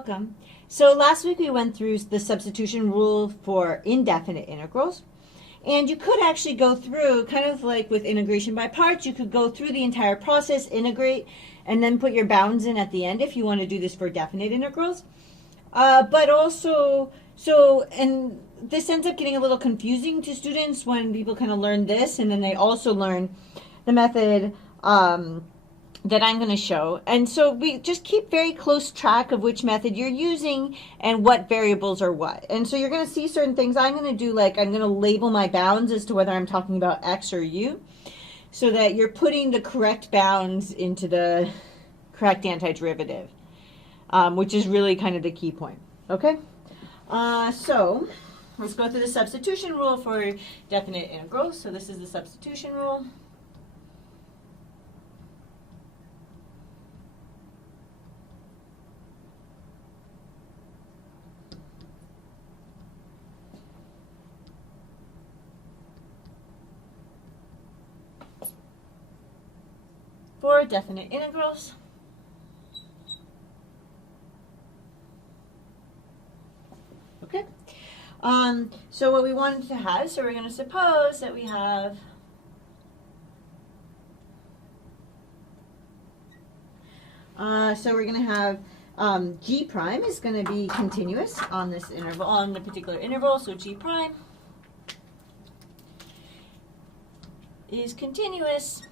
welcome. So last week we went through the substitution rule for indefinite integrals. And you could actually go through, kind of like with integration by parts, you could go through the entire process, integrate, and then put your bounds in at the end if you want to do this for definite integrals. But also, and this ends up getting a little confusing to students when people kind of learn this, and then they also learn the method that I'm going to show. And so we just keep very close track of which method you're using and what variables are what. And so you're going to see certain things. I'm going to do I'm going to label my bounds as to whether I'm talking about x or u, so that you're putting the correct bounds into the correct antiderivative, which is really kind of the key point. Okay? So let's go through the substitution rule for definite integrals. So this is the substitution rule. For definite integrals. Okay. So what we wanted to have, so we're going to suppose that we have so we're going to have g prime is going to be continuous on this interval, on the particular interval. So g prime is continuous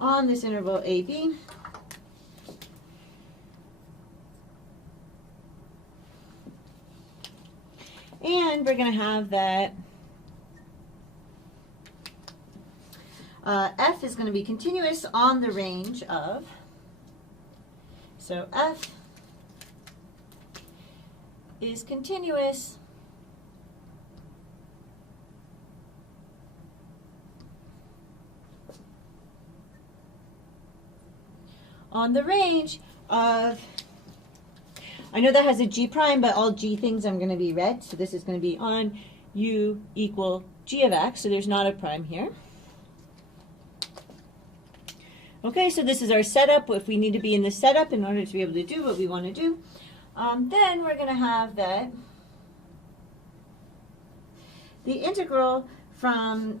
on this interval AB. And we're going to have that f is going to be continuous on the range of, so f is continuous on the range of, I know that has a g prime, but all g things I'm going to be red, so this is going to be on u equal g of x, so there's not a prime here. Okay, so this is our setup. If we need to be in the setup in order to be able to do what we want to do, then we're going to have that the integral from,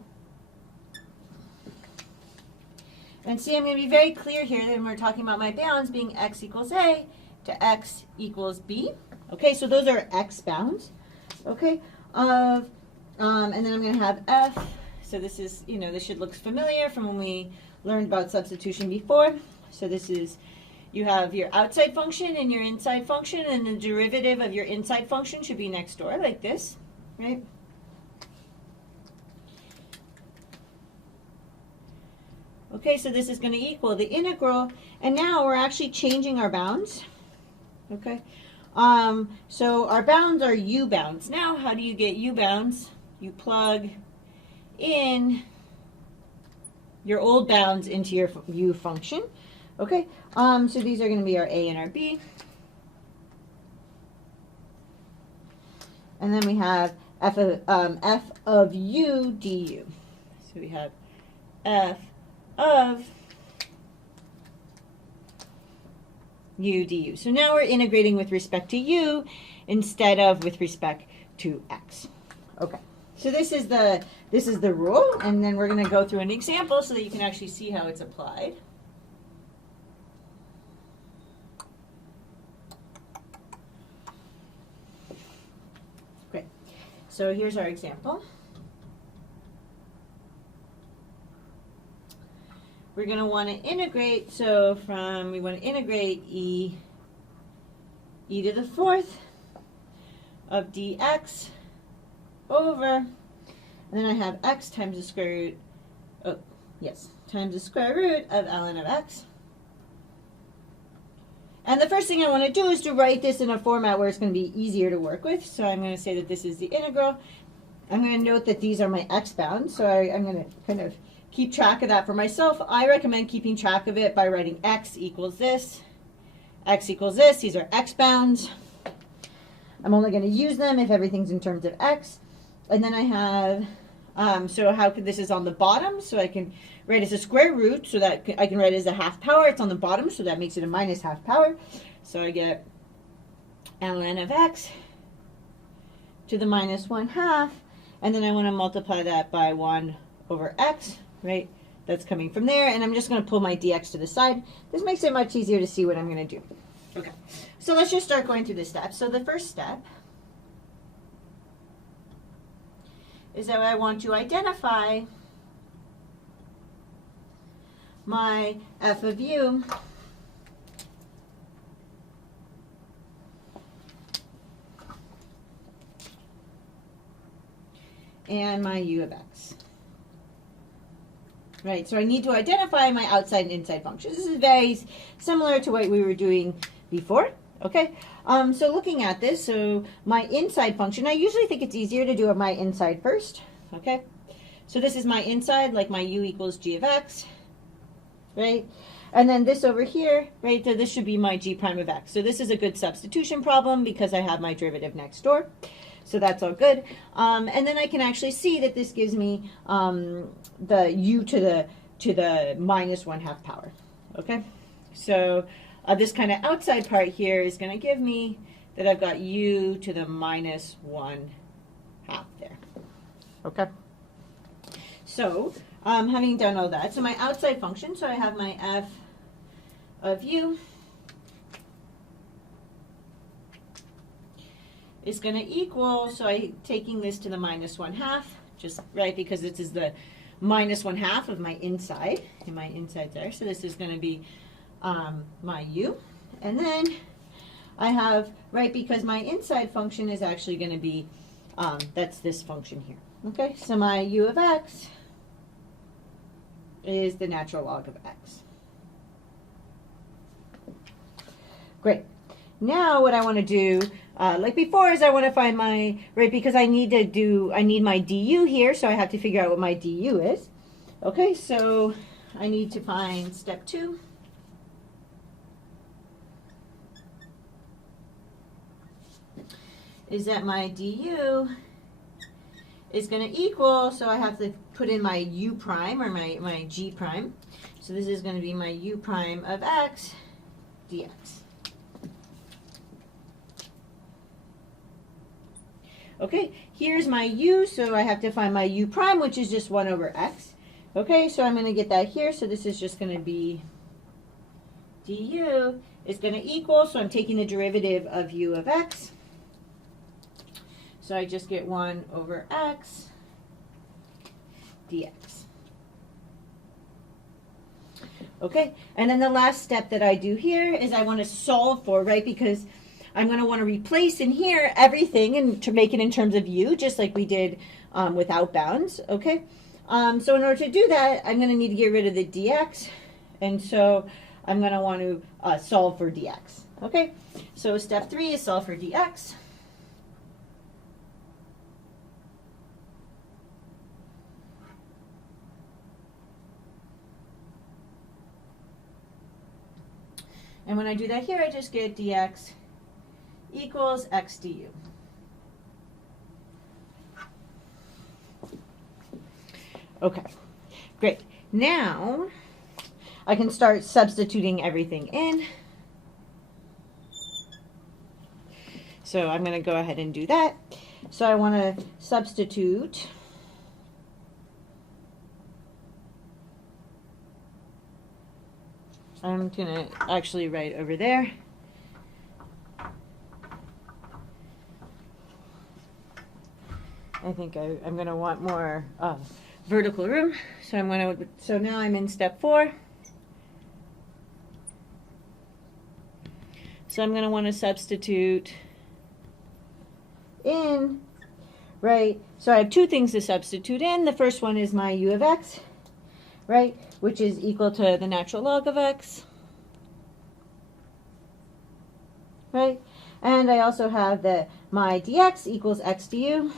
and see, I'm going to be very clear here that we're talking about my bounds being x equals a to x equals b. Okay, so those are x bounds. Okay, and then I'm going to have f. So this is, this should look familiar from when we learned about substitution before. So this is, you have your outside function and your inside function, and the derivative of your inside function should be next door, like this, right? Okay, so this is going to equal the integral, and now we're actually changing our bounds. Okay, so our bounds are u bounds. Now, how do you get u bounds? You plug in your old bounds into your u function. Okay, so these are going to be our a and our b. And then we have f of u du. So we have f of u du. So now we're integrating with respect to u instead of with respect to x. Okay. So this is the rule, and then we're going to go through an example so that you can actually see how it's applied. Great. So here's our example. We're going to want to integrate, so we want to integrate e to the fourth of dx over, and then I have x times the square root, times the square root of ln of x. And the first thing I want to do is to write this in a format where it's going to be easier to work with. So I'm going to say that this is the integral. I'm going to note that these are my x bounds, so I'm going to kind of keep track of that for myself. I recommend keeping track of it by writing x equals this, x equals this. These are x bounds. I'm only going to use them if everything's in terms of x. And then I have So how could this is on the bottom, so I can write as a square root, so that I can write it as a half power. It's on the bottom, so that makes it a minus half power. So I get ln of x to the minus 1/2, and then I want to multiply that by 1 over x, right? That's coming from there, and I'm just going to pull my dx to the side. This makes it much easier to see what I'm going to do. Okay, so let's just start going through the steps. So the first step is that I want to identify my f of u and my u of x. Right, so I need to identify my outside and inside functions. This is very similar to what we were doing before. Okay, so looking at this, so my inside function, I usually think it's easier to do my inside first. Okay, so this is my inside, like my u equals g of x, right? And then this over here, right, so this should be my g prime of x. So this is a good substitution problem because I have my derivative next door. So that's all good. And then I can actually see that this gives me the u to the minus 1/2 power. Okay, so this kind of outside part here is going to give me that I've got u to the minus 1/2 there. Okay, so having done all that, so my outside function, so I have my f of u is going to equal, so I'm taking this to the minus 1/2, just right, because this is the minus 1/2 of my inside, and my inside's there. So this is going to be my u. And then I have, right, because my inside function is actually going to be, that's this function here. Okay, so my u of x is the natural log of x. Great. Now what I want to do, like before, is I want to find my, right, because I need my du here, so I have to figure out what my du is. Okay, so I need to find step 2. Is that my du is going to equal, so I have to put in my u prime, or my g prime. So this is going to be my u prime of x dx. Okay, here's my u, so I have to find my u prime, which is just 1 over x. Okay, so I'm going to get that here, so this is just going to be du is going to equal, so I'm taking the derivative of u of x. So I just get 1 over x dx. Okay, and then the last step that I do here is I want to solve for, right, because I'm going to want to replace in here everything and to make it in terms of u, just like we did without bounds, okay? So in order to do that, I'm going to need to get rid of the dx, and so I'm going to want to solve for dx, okay? So step 3 is solve for dx. And when I do that here, I just get dx equals x du. Okay, great. Now I can start substituting everything in. So I'm going to go ahead and do that. So I want to substitute I'm going to actually write over there. I think I'm going to want more vertical room. So now I'm in step 4. So I'm going to want to substitute in, right? So I have 2 things to substitute in. The first one is my u of x, right? Which is equal to the natural log of x, right? And I also have that my dx equals x du.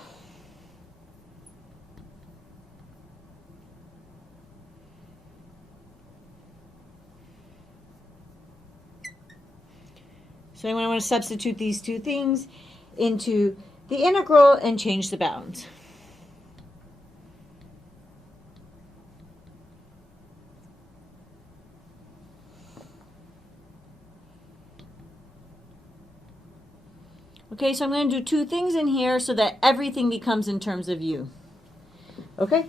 So I'm going to want to substitute these 2 things into the integral and change the bounds. Okay, so I'm going to do two things in here so that everything becomes in terms of u. Okay,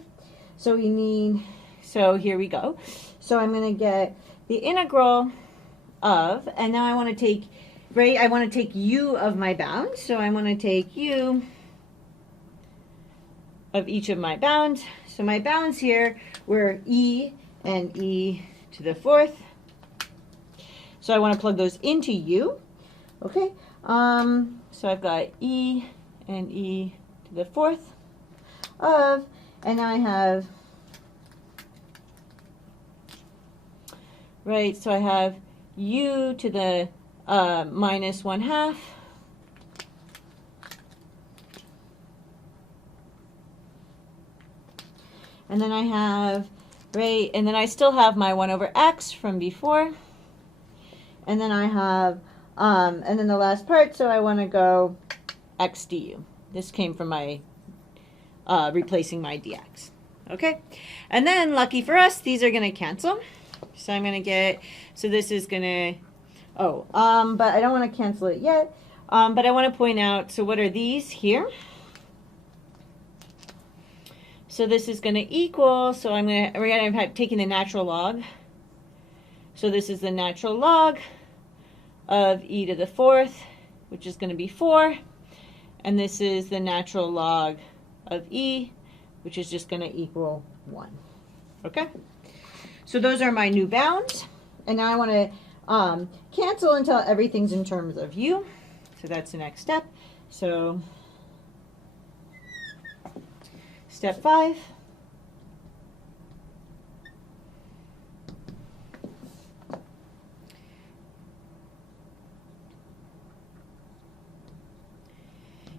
so we need, so here we go. So I'm going to get the integral of, and now I want to take, right, I want to take u of my bounds. So I want to take u of each of my bounds. So my bounds here were e and e to the fourth. So I want to plug those into u. Okay, so I've got e and e to the fourth of, and now I have, right, so I have u to the minus 1/2. And then I have, right, and then I still have my 1 over x from before. And then I have, and then the last part, so I want to go x du. This came from my, replacing my dx. Okay? And then, lucky for us, these are going to cancel. So I'm going to get, so this is going to, but I don't want to cancel it yet. But I want to point out, so what are these here? So this is going to equal, so we're going to have taken the natural log. So this is the natural log of e to the fourth, which is going to be 4. And this is the natural log of e, which is just going to equal 1. Okay? So those are my new bounds. And now I want to cancel until everything's in terms of u. So that's the next step. So step 5.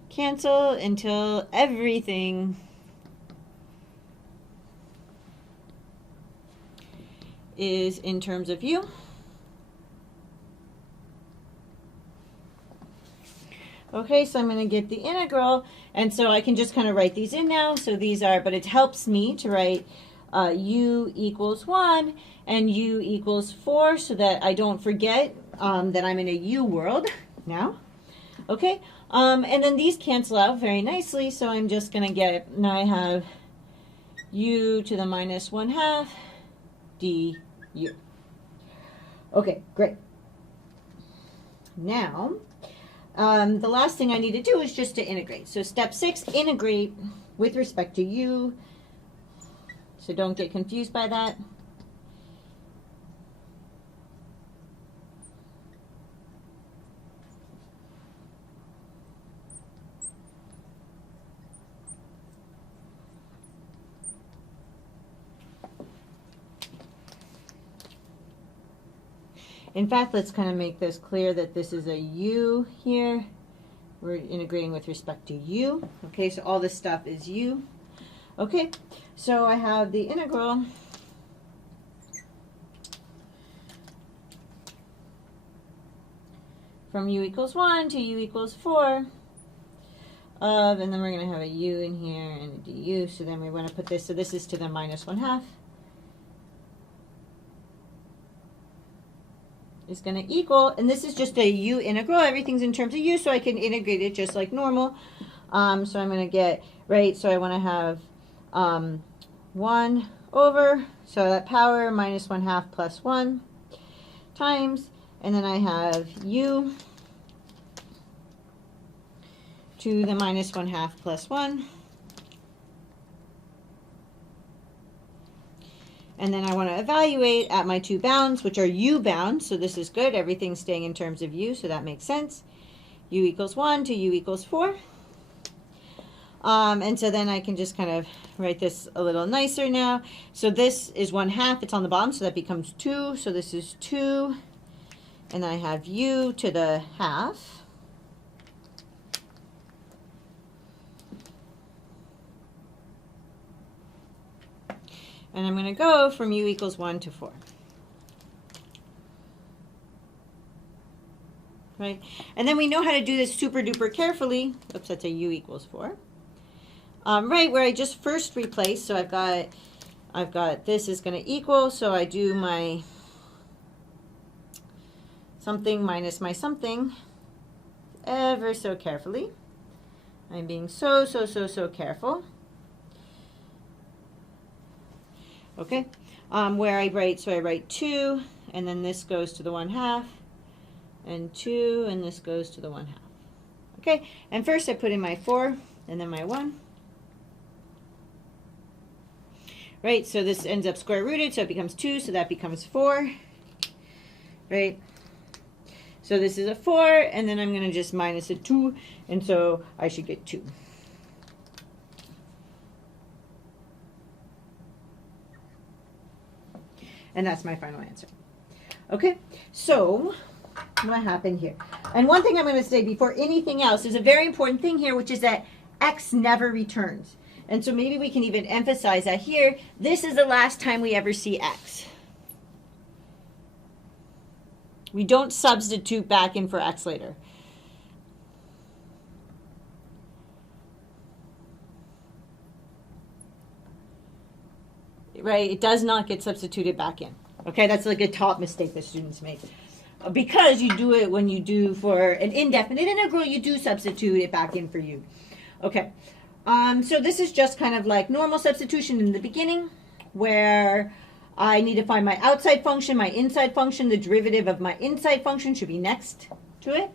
Cancel until everything is in terms of u. Okay, so I'm going to get the integral, and so I can just kind of write these in now. So these are, but it helps me to write u equals 1 and u equals 4 so that I don't forget that I'm in a u world now. Okay, and then these cancel out very nicely, so I'm just going to get, now I have u to the minus 1/2 du. Okay, great. Now, the last thing I need to do is just to integrate. So step 6, integrate with respect to u. So don't get confused by that. In fact, let's kind of make this clear that this is a u here. We're integrating with respect to u. Okay, so all this stuff is u. Okay, so I have the integral from u equals 1 to u equals 4 of, and then we're going to have a u in here and a du. So then we want to put this, so this is to the minus 1/2. Is going to equal, and this is just a u integral. Everything's in terms of u, so I can integrate it just like normal. So I'm going to get, right, so I want to have 1 over, so that power minus 1/2 plus 1 times, and then I have u to the minus 1/2 plus 1. And then I want to evaluate at my two bounds, which are u bounds. So this is good. Everything's staying in terms of u, so that makes sense. U equals 1 to u equals 4. And so then I can just kind of write this a little nicer now. So this is 1/2. It's on the bottom, so that becomes 2. So this is 2. And then I have u to the 1/2. And I'm going to go from u equals 1 to 4. Right? And then we know how to do this super duper carefully. Oops, that's a u equals 4. Right, where I just first replace. So I've got this is going to equal. So I do my something minus my something. ever so carefully. I'm being so careful. Okay, where I write, so I write 2, and then this goes to the 1/2, and 2, and this goes to the 1/2. Okay, and first I put in my 4, and then my 1. Right, so this ends up square rooted, so it becomes 2, so that becomes 4. Right, so this is a 4, and then I'm going to just minus a 2, and so I should get 2. And that's my final answer. Okay, so what happened here? And one thing I'm going to say before anything else is a very important thing here, which is that x never returns. And so maybe we can even emphasize that here. This is the last time we ever see x. We don't substitute back in for x later. Right? It does not get substituted back in. Okay, that's like a top mistake that students make. Because you do it when you do for an indefinite integral, you do substitute it back in for u. Okay, so this is just kind of like normal substitution in the beginning, where I need to find my outside function, my inside function. The derivative of my inside function should be next to it.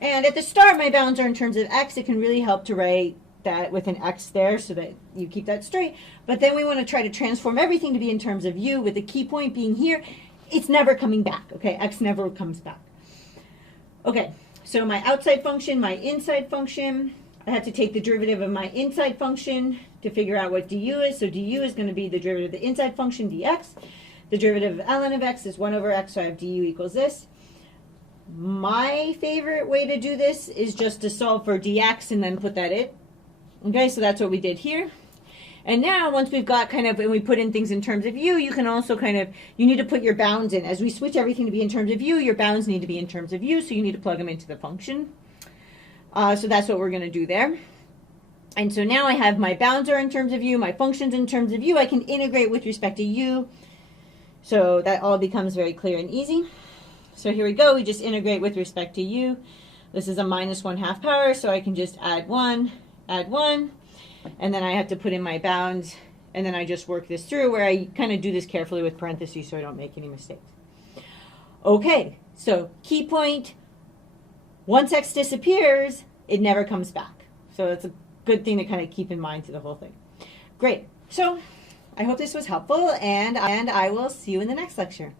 And at the start, my bounds are in terms of x. It can really help to write that with an x there so that you keep that straight. But then we want to try to transform everything to be in terms of u, with the key point being here. It's never coming back, okay? X never comes back. Okay, so my outside function, my inside function, I have to take the derivative of my inside function to figure out what du is. So du is going to be the derivative of the inside function, dx. The derivative of ln of x is 1 over x, so I have du equals this. My favorite way to do this is just to solve for dx and then put that in. Okay, so that's what we did here. And now, once we've got kind of, and we put in things in terms of u, you can also kind of, you need to put your bounds in. As we switch everything to be in terms of u, your bounds need to be in terms of u, so you need to plug them into the function. So that's what we're going to do there. And so now I have my bounds are in terms of u, my functions in terms of u. I can integrate with respect to u. So that all becomes very clear and easy. So here we go. We just integrate with respect to u. This is a minus 1/2 power, so I can just add 1, and then I have to put in my bounds, and then I just work this through, where I kind of do this carefully with parentheses so I don't make any mistakes. Okay, so key point, once x disappears, it never comes back. So that's a good thing to kind of keep in mind to the whole thing. Great. So I hope this was helpful, and I will see you in the next lecture.